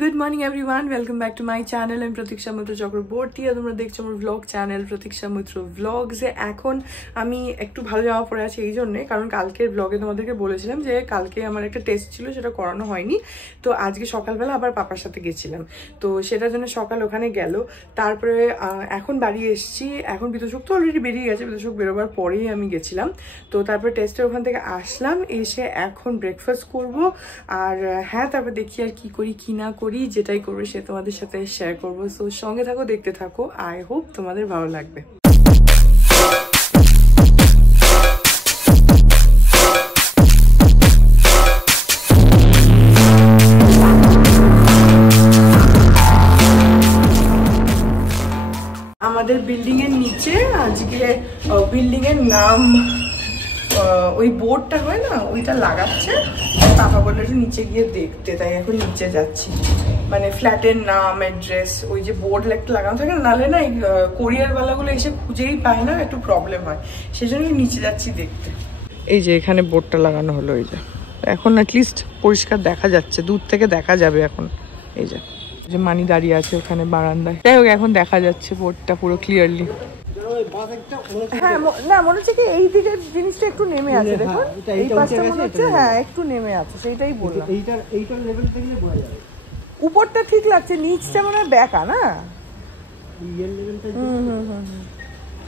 Good morning everyone, welcome back to my channel. আমি প্রতীক্ষা মৈত্র চক্রবর্তী আর তোমরা দেখছো আমার ভ্লগ চ্যানেল প্রতীক্ষা মৈত্র ভ্লগসে। এখন আমি একটু ভালো জামা পরে আছি এই জন্যে, কারণ কালকের ভ্লগে তোমাদেরকে বলেছিলাম যে কালকে আমার একটা টেস্ট ছিল, সেটা করানো হয়নি। তো আজকে সকালবেলা আবার পাপার সাথে গেছিলাম, তো সেটার জন্য সকাল ওখানে গেল। তারপরে এখন বাড়ি এসছি। এখন বিতোষক তো অলরেডি বেরিয়ে গেছে, বিতোষক বেরোবার পরেই আমি গেছিলাম। তো তারপরে টেস্টের ওখান থেকে আসলাম, এসে এখন ব্রেকফাস্ট করব। আর হ্যাঁ, তারপর দেখি আর কি করি কি না করি, যেটাই করবো সে তোমাদের সাথে শেয়ার করবো। সো সঙ্গে থাকো, দেখতে থাকো। আই হোপ তোমাদের ভালো লাগবে। আমাদের বিল্ডিং এর নিচে আজকে বিল্ডিং এর নাম ওই বোর্ডটা হয় না, ওইটা লাগাচ্ছে। পাপা বললো একটু নিচে গিয়ে দেখতে, তাই এখন নিচে যাচ্ছি। মানে ফ্ল্যাটের নাম, অ্যাড্রেস, ওই যে বোর্ড একটা লাগানো থাকে, নাহলে না এই কোরিয়ারওয়ালাগুলো এসে খুঁজেই পায় না, একটু প্রবলেম হয়। সেই জন্য নিচে যাচ্ছি দেখতে। এই যে এখানে বোর্ডটা লাগানো হলো, এই যে এখন অ্যাটলিস্ট পরিষ্কার দেখা যাচ্ছে, দূর থেকে দেখা যাবে এখন। এই যে মানি দাঁড়িয়ে আছে ওখানে বারান্দায়, যাই হোক এখন দেখা যাচ্ছে বোর্ডটা পুরো ক্লিয়ারলি। হ্যাঁ না, মনে হচ্ছে কি এই দিকের জিনিসটা একটু নেমে আছে, দেখুন এই পাশটা মনে হচ্ছে হ্যাঁ একটু নেমে আছে, সেইটাই বললাম। এইটার লেভেল থেকে বোঝা যাবে। উপরটা ঠিক লাগছে, নিচটা মনে হয় বেঁকা না।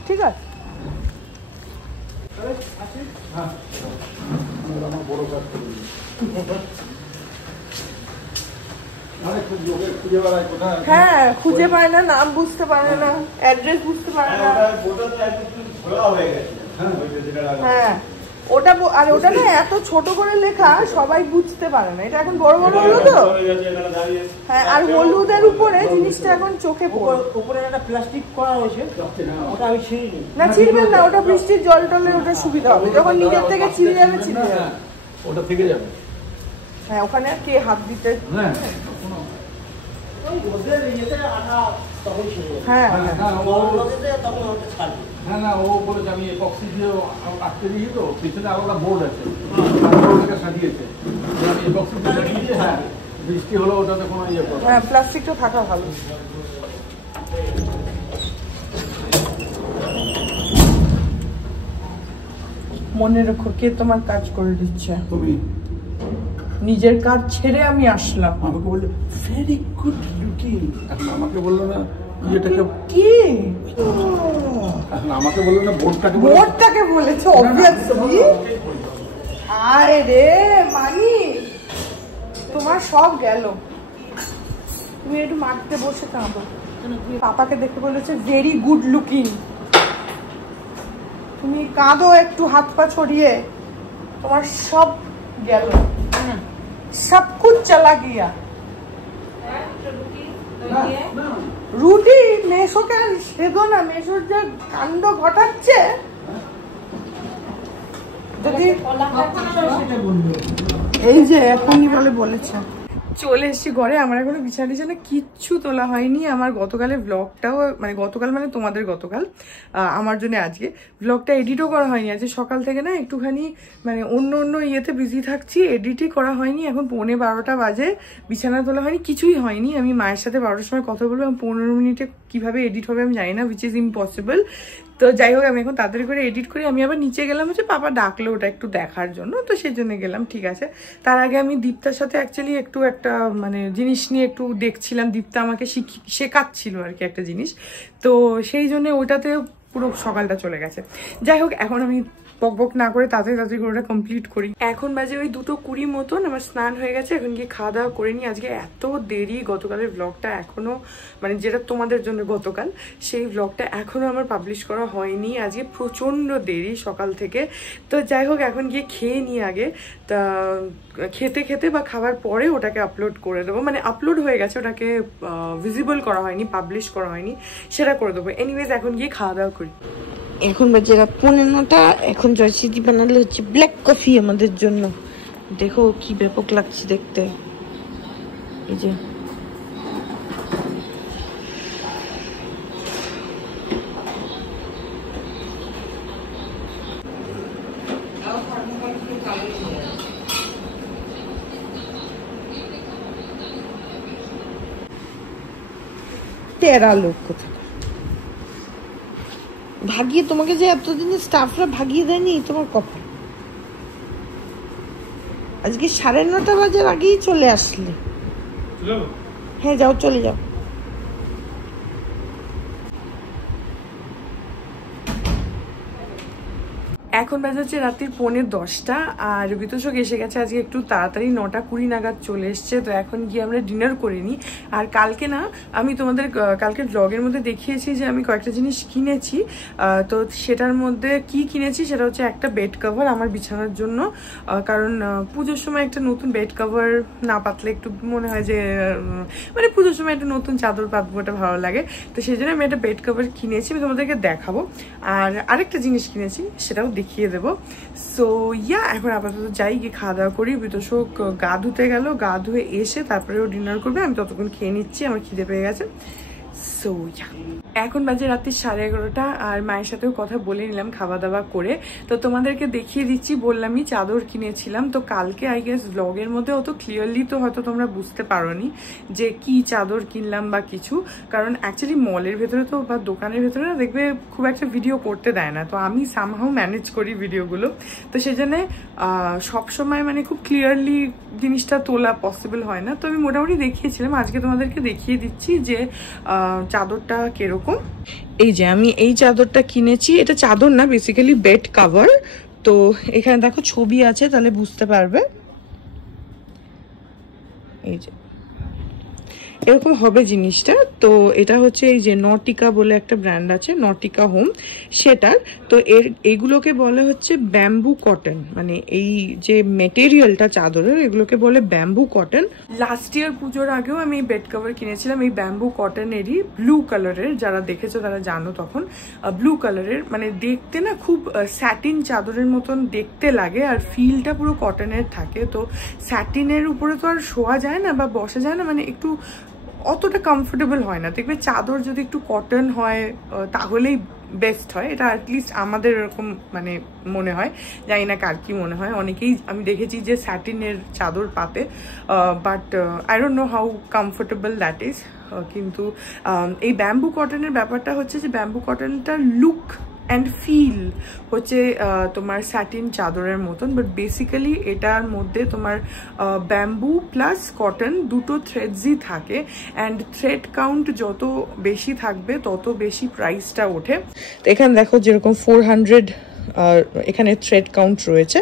ঠিক আছে। হ্যাঁ খুঁজে পায় না, নাম বুঝতে পারে না, অ্যাড্রেস বুঝতে পারে না। হ্যাঁ ওটা, আর ওটা না এত ছোট করে লেখা, সবাই বুঝতে পারে না। এটা এখন বড় বড় হলো তো। হ্যাঁ, আর হলুদের উপরে জিনিসটা এখন চোখে পড়ে। উপরে একটা প্লাস্টিক করা হয়েছে, ওটা আমি ছিঁড়িনি। না ছিঁড়বেন না, ওটা বৃষ্টির জল টলে ওটা সুবিধা হবে, যখন নিজের থেকে ছিঁড়ে যাবে ছিঁড়ে যাবে, ওটা থেকে যাবে। হ্যাঁ ওখানে কে হাত দিতে, হ্যাঁ হ্যাঁ না, ও বলেছে আমি এপক্সি দিয়ে আটকে দিয়েছি, তো পিছনে আরো একটা বোর্ড আছে, ওটাকে সাজিয়েছে। আমি এপক্সি দিয়ে সাজিয়েছি, হ্যাঁ বৃষ্টি হলো ওটাতে কোনো ইয়ে করবে। হ্যাঁ প্লাস্টিকটা থাকা ভালো। মনে রেখো, কে তোমার কাজ করে দিচ্ছে? তুমি। নিজের কাজ ছেড়ে আমি আসলাম। আমাকে বললো ভেরি গুড লুকিং, এখন আমাকে বললো না ইয়েটাকে কি, এখন আমাকে বললো না বোর্ডটাকে বলেছে অবভিয়াসলি। আরে রে মানি, তোমার সব গেল। তুমি একটু মাটিতে বসে কাঁদো। পাপাকে দেখতে বলেছে ভেরি গুড লুকিং, তুমি কাঁদো একটু হাত পা ছড়িয়ে, তোমার সব গেল, সব কুছ চলা গিয়া। রুটি মেশোকে সেদো না, মেশোর যে কাণ্ড ঘটাচ্ছে। যদি এই যে এখনই বলেছে। চলে এসেছি ঘরে, আমার এখনো বিছানা টিছানা কিচ্ছু তোলা হয়নি। আমার গতকালের ব্লগটাও, মানে গতকাল মানে তোমাদের গতকাল, আমার জন্য আজকে ব্লগটা এডিটও করা হয়নি। আজকে সকাল থেকে না একটুখানি মানে অন্য ইয়েতে বিজি থাকছি, এডিটই করা হয়নি। এখন 11:15 বাজে, বিছানা তোলা হয়নি, কিছুই হয়নি। আমি মায়ের সাথে 12টার সময় কথা বলবো, 15 মিনিটে কিভাবে এডিট হবে আমি জানি না, উইচ ইজ ইম্পসিবল। তো যাই হোক আমি এখন তাড়াতাড়ি করে এডিট করি। আমি আবার নিচে গেলাম, হচ্ছে পাপা ডাকলো ওটা একটু দেখার জন্য, তো সেই জন্য গেলাম। ঠিক আছে, তার আগে আমি দীপ্তার সাথে অ্যাকচুয়ালি একটু একটা মানে জিনিস নিয়ে একটু দেখছিলাম। দীপ্তা আমাকে শেখাচ্ছিল আর কি একটা জিনিস, তো সেই জন্য ওটাতে পুরো সকালটা চলে গেছে। যাই হোক এখন আমি বক না করে তাড়াতাড়ি করে ওটা কমপ্লিট করি। এখন বাজে ওই 2:20 মতন, আমার স্নান হয়ে গেছে, এখন গিয়ে খাওয়া দাওয়া করে নিই। আজকে এত দেরি, গতকালের ব্লগটা এখনো মানে যেটা তোমাদের জন্য গতকাল, সেই ব্লগটা এখনো আমার পাবলিশ করা হয়নি। আজকে প্রচণ্ড দেরি সকাল থেকে। তো যাই হোক এখন গিয়ে খেয়ে নিই আগে, তা খেতে বা খাবার পরে ওটাকে আপলোড করে দেবো। মানে আপলোড হয়ে গেছে, ওটাকে ভিজিবল করা হয়নি, পাবলিশ করা হয়নি, সেটা করে দেবো। এনিওয়েজ এখন গিয়ে খাওয়া দাওয়া করি। এখন বাজে রাত 15টা। এখন জয়সিদি বানালে হচ্ছে ব্ল্যাক কফি আমাদের জন্য। দেখো কি ব্যাপক লাগছে দেখতে, এই যে তেরা লোক কোথায় ভাগিয়ে, তোমাকে যে এতদিনে স্টাফরা ভাগিয়ে দেয়নি তোমার কপাল। আজকে 9:30 বাজার আগেই চলে আসলে। হ্যাঁ যাও, চলে যাও। এখন বাজে হচ্ছে রাত্রির 9:45 আর বিতোষক এসে গেছে আজকে একটু তাড়াতাড়ি, 9:20 নাগাদ চলে এসছে। তো এখন গিয়ে আমরা ডিনার করিনি। আর কালকে না আমি তোমাদের কালকে ব্লগের মধ্যে দেখিয়েছি যে আমি কয়েকটা জিনিস কিনেছি। তো সেটার মধ্যে কি কিনেছি সেটা হচ্ছে একটা বেড কভার আমার বিছানার জন্য, কারণ পুজোর সময় একটা নতুন বেড কভার না পাতলে একটু মনে হয় যে মানে পুজোর সময় একটা নতুন চাদর পাতবো, ওটা ভালো লাগে। তো সেই জন্য আমি একটা বেড কভার কিনেছি, আমি তোমাদেরকে দেখাবো। আর আরেকটা জিনিস কিনেছি সেটাও দেখিয়ে দেবো। সো ইয়া এখন আপাতত যাই, গিয়ে খাওয়া দাওয়া করি। বিতোষক গা ধুতে গেল, গা ধুয়ে এসে তারপরেও ডিনার করবে। আমি ততক্ষণ খেয়ে নিচ্ছি, আমার খিদে পেয়ে গেছে। সো ইয়া এখন বাজে রাত্রি 11:30 আর মায়ের সাথেও কথা বলে নিলাম খাওয়া দাওয়া করে। তো তোমাদেরকে দেখিয়ে দিচ্ছি, বললামই চাদর কিনেছিলাম। তো কালকে আই গেস ব্লগের মধ্যে অত ক্লিয়ারলি তো হয়তো তোমরা বুঝতে পারোনি যে কি চাদর কিনলাম বা কিছু, কারণ অ্যাকচুয়ালি মলের ভেতরে তো বা দোকানের ভেতরে না দেখবে খুব একটা ভিডিও করতে দেয় না। তো আমি সামহাউ ম্যানেজ করি ভিডিওগুলো, তো সেই জন্যে সবসময় মানে খুব ক্লিয়ারলি জিনিসটা তোলা পসিবল হয় না। তো আমি মোটামুটি দেখিয়েছিলাম, আজকে তোমাদেরকে দেখিয়ে দিচ্ছি যে চাদরটা কিরকম। এই যে আমি এই চাদরটা কিনেছি, এটা চাদর না বেসিক্যালি বেড কভার। তো এখানে দেখো ছবি আছে, তাহলে বুঝতে পারবে। এই যে এরকম হবে জিনিসটা। তো এটা হচ্ছে এই যে নটিকা বলে একটা ব্র্যান্ড আছে, নটিকা হোম, সেটার। তো এইগুলোকে বলে হচ্ছে ব্যাম্বু কটন, মানে এই যে মেটেরিয়ালটা চাদরের এগুলোকে বলে ব্যাম্বু কটন। লাস্ট ইয়ার পুজোর আগেও আমি বেড কভার কিনেছিলাম এই ব্যাম্বু কটনেরই, ব্লু কালারের। যারা দেখেছো তারা জানো, তখন ব্লু কালারের, মানে দেখতে না খুব স্যাটিন চাদরের মতন দেখতে লাগে, আর ফিলটা পুরো কটনের থাকে। তো স্যাটিনের উপরে তো আর শোয়া যায় না বা বসা যায় না, মানে একটু অতটা কমফোর্টেবল হয় না। দেখবে চাদর যদি একটু কটন হয় তাহলেই বেস্ট হয়, এটা অ্যাটলিস্ট আমাদের এরকম মানে মনে হয়, জানি না কার কি মনে হয়। অনেকেই আমি দেখেছি যে স্যাটিনের চাদর পাতে, but I don't know how comfortable that is. কিন্তু এই ব্যাম্বু কটনের ব্যাপারটা হচ্ছে যে ব্যাম্বু কটনটার লুক অ্যান্ড ফিল হচ্ছে তোমার স্যাটিন চাদরের মতন, বাট বেসিক্যালি এটার মধ্যে তোমার ব্যাম্বু প্লাস কটন দুটো থ্রেডসই থাকে, অ্যান্ড থ্রেড কাউন্ট যত বেশি থাকবে তত বেশি প্রাইসটা ওঠে। তো এখানে দেখো যেরকম 400 এখানে থ্রেড কাউন্ট রয়েছে।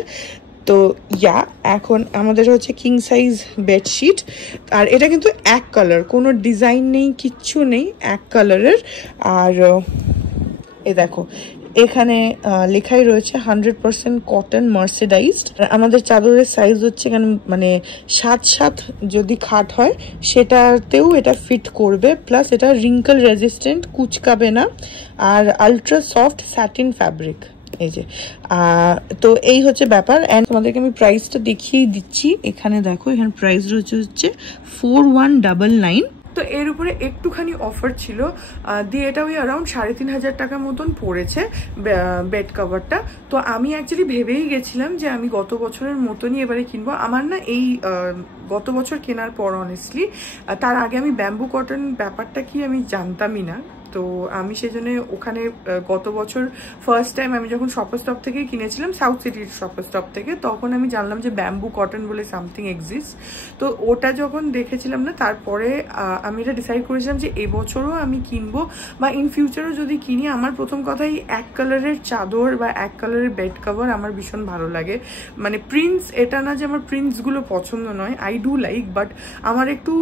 তো ইয়া এখন আমাদের হচ্ছে কিং সাইজ বেডশিট, আর এটা কিন্তু এক কালার, কোনো ডিজাইন নেই, কিচ্ছু নেই, এক কালারের। আর এ দেখো এখানে লেখাই রয়েছে 100% কটন মার্সিডাইজড। আমাদের চাদরের সাইজ হচ্ছে এখানে মানে 7/7 যদি খাট হয় সেটাতেও এটা ফিট করবে, প্লাস এটা রিঙ্কল রেজিস্ট্যান্ট, কুচকাবে না, আর আলট্রা সফট স্যাটিন ফ্যাব্রিক। এই যে তো এই হচ্ছে ব্যাপার। অ্যান্ড তোমাদেরকে আমি প্রাইসটা দেখিয়ে দিচ্ছি। এখানে দেখো এখানে প্রাইস রয়েছে হচ্ছে 4199। তো এর উপরে একটুখানি অফার ছিল দিয়ে এটা ওই অ্যারাউন্ড 3,500 টাকা মতন পড়েছে বেড কভারটা। তো আমি অ্যাকচুয়ালি ভেবেই গেছিলাম যে আমি গত বছরের মতনই এবারে কিনবো। আমার না এই গত বছর কেনার পর অনেস্টলি, তার আগে আমি ব্যাম্বু কটন ব্যাপারটা কি আমি জানতামই না। তো আমি সেই জন্য ওখানে গত বছর ফার্স্ট টাইম আমি যখন শপার স্টপ থেকে কিনেছিলাম, সাউথ সিটির শপার স্টপ থেকে, তখন আমি জানলাম যে ব্যাম্বু কটন বলে সামথিং এক্সিস্ট। তো ওটা যখন দেখেছিলাম না, তারপরে আমি এটা ডিসাইড করেছিলাম যে এবছরও আমি কিনবো, বা ইন ফিউচারও যদি কিনি। আমার প্রথম কথাই এক কালারের চাদর বা এক কালারের বেড কভার আমার ভীষণ ভালো লাগে। মানে প্রিন্টস, এটা না যে আমার প্রিন্টসগুলো পছন্দ নয়, আই ডু লাইক, বাট আমার একটু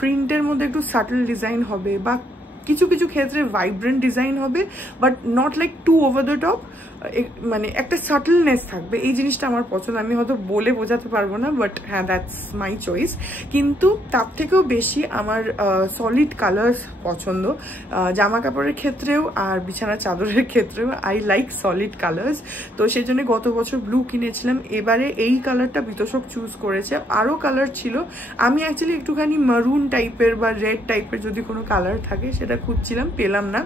প্রিন্টের মধ্যে একটু সাটল ডিজাইন হবে, বা কিছু কিছু ক্ষেত্রে ভাইব্রেন্ট ডিজাইন হবে, but not like to over the top, মানে একটা সাটলনেস থাকবে। এই জিনিসটা আমার পছন্দ, আমি হয়তো বলে বোঝাতে পারবো না, বাট হ্যাঁ দ্যাটস মাই চয়েস। কিন্তু তার থেকেও বেশি আমার সলিড কালার্স পছন্দ, জামা কাপড়ের ক্ষেত্রেও আর বিছানা চাদরের ক্ষেত্রেও আই লাইক সলিড কালার্স। তো সেই জন্য গত বছর ব্লু কিনেছিলাম, এবারে এই কালারটা বিতোষক চুজ করেছে। আরও কালার ছিল, আমি অ্যাকচুয়ালি একটুখানি মারুন টাইপের বা রেড টাইপের যদি কোনো কালার থাকে সেটা খুঁজছিলাম, পেলাম না।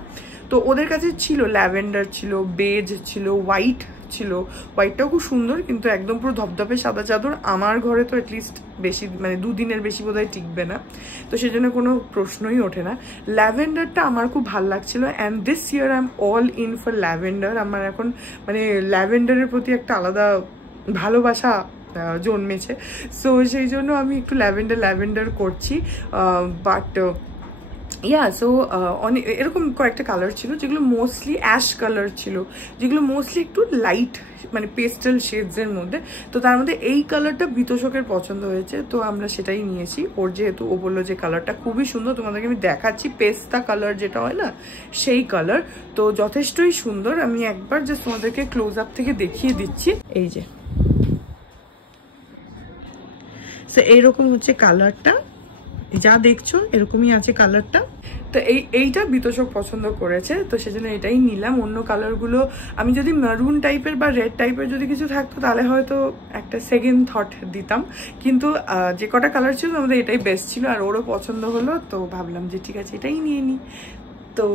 তো ওদের কাছে ছিল ল্যাভেন্ডার, ছিল বেজ, ছিল হোয়াইট ছিল। হোয়াইটটাও খুব সুন্দর, কিন্তু একদম পুরো ধপধপে সাদা চাদর আমার ঘরে তো অ্যাটলিস্ট বেশি, মানে 2 দিনের বেশি বোধহয় টিকবে না, তো সেই জন্য কোনো প্রশ্নই ওঠে না। ল্যাভেন্ডারটা আমার খুব ভালো লাগছিল, and this year I am all in for lavender. আমার এখন মানে ল্যাভেন্ডারের প্রতি একটা আলাদা ভালোবাসা জন্মেছে, সো সেই জন্য আমি একটু ল্যাভেন্ডার করছি। বাট সো অনেক এরকম কয়েকটা কালার ছিল যেগুলো মোস্টলি অ্যাশ কালার ছিল, যেগুলো মোস্টলি একটু লাইট মানে পেস্টেল শেডসের মধ্যে। তো তার মধ্যে এই কালারটা বিতোষকের পছন্দ হয়েছে, তো আমরা সেটাই নিয়েছি। ওর যেহেতু ও বললো যে কালারটা খুবই সুন্দর, তোমাদেরকে আমি দেখাচ্ছি, পেস্তা কালার যেটা হয় না সেই কালার, তো যথেষ্টই সুন্দর। আমি একবার জাস্ট তোমাদেরকে ক্লোজ আপ থেকে দেখিয়ে দিচ্ছি। এই যে এইরকম হচ্ছে কালারটা, যা দেখছো এরকমই আছে কালারটা। তো এইটা বিতোষক পছন্দ করেছে, তো সেজন্য এটাই নিলাম। অন্য কালারগুলো আমি যদি মারুন টাইপের বা রেড টাইপের যদি কিছু থাকতো তাহলে হয়তো একটা সেকেন্ড থট দিতাম, কিন্তু যে কটা কালার ছিল আমাদের এটাই বেস্ট ছিল, আর ওরও পছন্দ হলো, তো ভাবলাম যে ঠিক আছে এটাই নিয়ে নিই। তো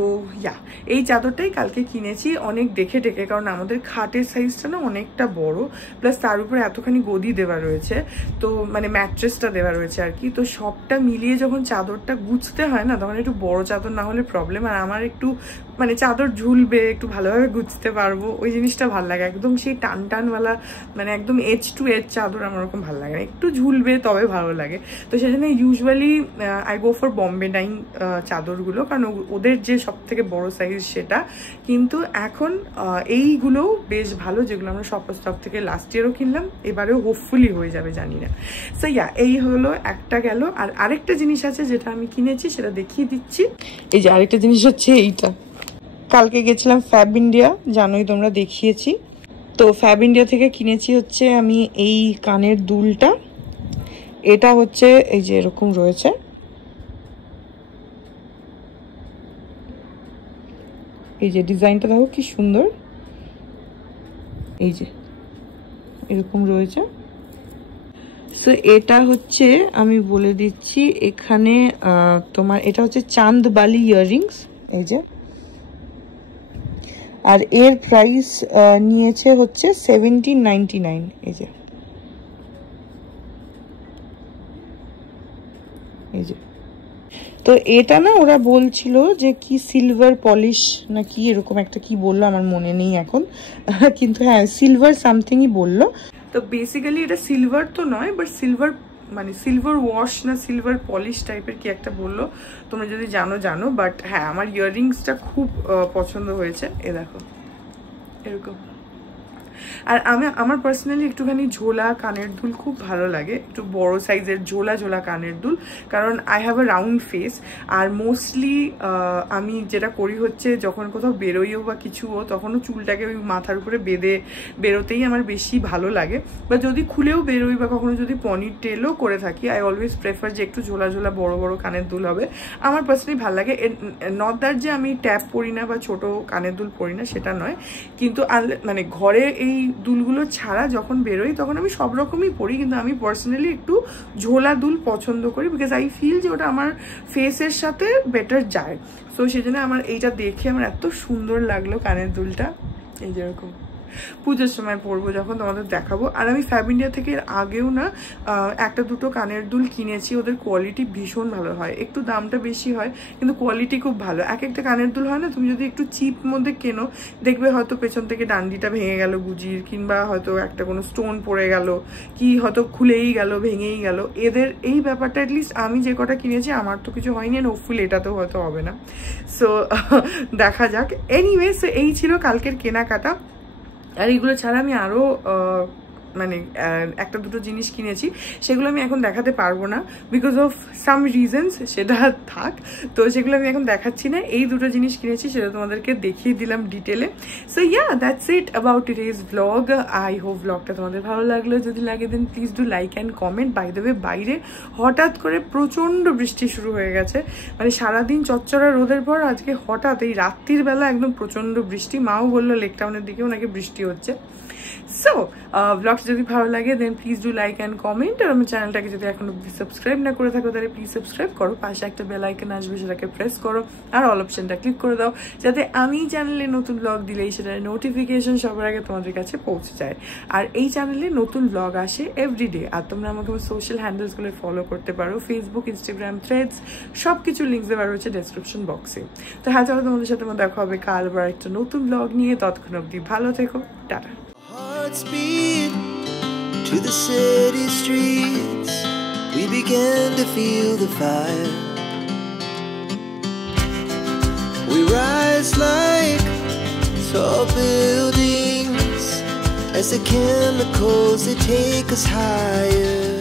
এই চাদরটাই কালকে কিনেছি অনেক দেখে টেকে, কারণ আমাদের খাটের সাইজটা না অনেকটা বড়, প্লাস তার উপরে এতখানি গদি দেওয়া রয়েছে, তো মানে ম্যাট্রেসটা দেওয়া রয়েছে আর কি। তো সবটা মিলিয়ে যখন চাদরটা গুছতে হয় না, তখন একটু বড় চাদর না হলে প্রবলেম। আর আমার একটু মানে চাদর ঝুলবে, একটু ভালোভাবে গুছতে পারবো, ওই জিনিসটা ভালো লাগে। একদম সেই টানওয়ালা মানে একদম এজ টু এজ চাদর আমার ওরকম ভালো লাগে না, একটু ঝুলবে তবে ভালো লাগে। তো সেই জন্য usually I go for Bombay dyeing চাদরগুলো, কারণ ওদের যে সব থেকে বড় সাইজ সেটা। কিন্তু এখন এইগুলোও বেশ ভালো, যেগুলো আমরা শপার স্টপ থেকে লাস্ট ইয়ারও কিনলাম, এবারেও হোপফুলি হয়ে যাবে, জানি না। সো এই হলো একটা গেল। আর আরেকটা জিনিস আছে যেটা আমি কিনেছি, সেটা দেখিয়ে দিচ্ছি। এই যে আরেকটা জিনিস হচ্ছে এইটা, কালকে গেছিলাম ফ্যাব ইন্ডিয়া, জানোই তোমরা, দেখিয়েছি। তো ফ্যাব ইন্ডিয়া থেকে কিনেছি হচ্ছে আমি এই কানের দুলটা। এটা হচ্ছে এই যে এরকম রয়েছে, এই যে ডিজাইনটা দেখো কি সুন্দর, এই যে এরকম রয়েছে। সো এটা হচ্ছে আমি বলে দিচ্ছি, এখানে তোমার এটা হচ্ছে চাঁদবালি ইয়াররিংস, এই যে, আর এর প্রাইস নিয়েছে হচ্ছে 1799। এই যে তো এটা না ওরা বলছিল যে কি সিলভার পলিশ না কি এরকম একটা কি বললো, আমার মনে নেই এখন, কিন্তু হ্যাঁ সিলভার সামথিংই বললো। তো বেসিক্যালি এটা সিলভার তো নয়, বাট সিলভার মানে সিলভার ওয়াশ না সিলভার পলিশ টাইপের কি একটা বললো, তোমরা যদি জানো। বাট হ্যাঁ আমার ইয়াররিংসটা খুব পছন্দ হয়েছে। এ দেখো এরকম। আর আমার পার্সোনালি একটুখানি ঝোলা কানের দুল খুব ভালো লাগে, একটু বড় সাইজের ঝোলা কানের দুল, কারণ I have a round face. আর মোস্টলি আমি যেটা করি হচ্ছে যখন কোথাও বেরোইও বা কিছুও, তখনও চুলটাকে ওই মাথার উপরে বেঁধে বেরোতেই আমার বেশি ভালো লাগে। বা যদি খুলেও বেরোই বা কখনো যদি পনির টেলও করে থাকি, আই অলওয়েজ প্রেফার যে একটু ঝোলা বড় কানের দুল হবে। আমার পার্সোনালি ভালো লাগে। নট দ্যাট যে আমি ট্যাপ পরি না বা ছোট কানের দুল পরি না, সেটা নয়, কিন্তু মানে ঘরে এই দুলগুলো ছাড়া যখন বেরোই তখন আমি সব রকমই পরি, কিন্তু আমি পার্সোনালি একটু ঝোলা দুল পছন্দ করি, বিকজ আই ফিল যে ওটা আমার ফেসের সাথে বেটার যায়। সো সেই জন্য আমার এইটা দেখে আমার এত সুন্দর লাগলো কানের দুলটা, এই যেরকম পুজোর সময় পরবো যখন তোমাদের দেখাবো। আর আমি ফ্যাব ইন্ডিয়া থেকে আগেও না একটা দুটো কানের দুল কিনেছি, ওদের কোয়ালিটি ভীষণ ভালো হয়, একটু দামটা বেশি হয় কিন্তু কোয়ালিটি খুব ভালো। এক একটা কানের দুল হয় না, তুমি যদি একটু চিপ মধ্যে কেনো দেখবে হয়তো পেছন থেকে ডান্ডিটা ভেঙে গেল গুজির, কিংবা হয়তো একটা কোনো স্টোন পড়ে গেল, কি হয়তো খুলেই গেল ভেঙেই গেল। এদের এই ব্যাপারটা অ্যাটলিস্ট আমি যে কটা কিনেছি আমার তো কিছু হয়নি, আর হোপফুলি এটাতেও হয়তো হবে না। সো দেখা যাক। এনিওয়ে, সো এই ছিল কালকের কেনাকাটা। আর এইগুলো ছাড়া আমি আরও মানে একটা দুটো জিনিস কিনেছি, সেগুলো আমি এখন দেখাতে পারবো না বিকজ অফ সাম রিজনস, সেটা থাক, তো সেগুলো আমি এখন দেখাচ্ছি না। এই দুটো জিনিস কিনেছি সেটা তোমাদেরকে দেখিয়ে দিলাম ডিটেলে। So that's it about today's blog. I hope ব্লগটা তোমাদের ভালো লাগলো, যদি লাগে then please do like and comment. By the way, বাইরে হঠাৎ করে প্রচণ্ড বৃষ্টি শুরু হয়ে গেছে, মানে সারাদিন চচ্চড়া রোদের পর আজকে হঠাৎ এই রাত্রির বেলা একদম প্রচণ্ড বৃষ্টি। মাও বললো লেক টাউনের দিকেও নাকি বৃষ্টি হচ্ছে। সো ব্লগটা যদি ভালো লাগে then please do like and comment. আর আমার চ্যানেলটাকে যদি এখনো সাবস্ক্রাইব না করে থাকো তাহলে প্লিজ সাবস্ক্রাইব করো, পাশে একটা বেল আইকন আসবে সেটাকে প্রেস করো আর অল অপশনটা ক্লিক করে দাও, যাতে আমি চ্যানেলে নতুন ব্লগ দিলেই সেটার নোটিফিকেশন সবার আগে তোমাদের কাছে পৌঁছে যায়। আর এই চ্যানেলে নতুন ব্লগ আসে এভরিডে। আর তোমরা আমাকে সোশ্যাল হ্যান্ডেলসগুলো ফলো করতে পারো, ফেসবুক, ইনস্টাগ্রাম, থ্রেডস, সব কিছু লিঙ্ক দেওয়া রয়েছে ডেসক্রিপশন বক্সে। তো হ্যাঁ, চলো তোমাদের সাথে দেখা হবে কাল আবার একটা নতুন ব্লগ নিয়ে। ততক্ষণ অবধি ভালো থেকো, tata. Hearts beat to the city streets. We began to feel the fire. We rise like tall buildings as the chemicals they take us higher.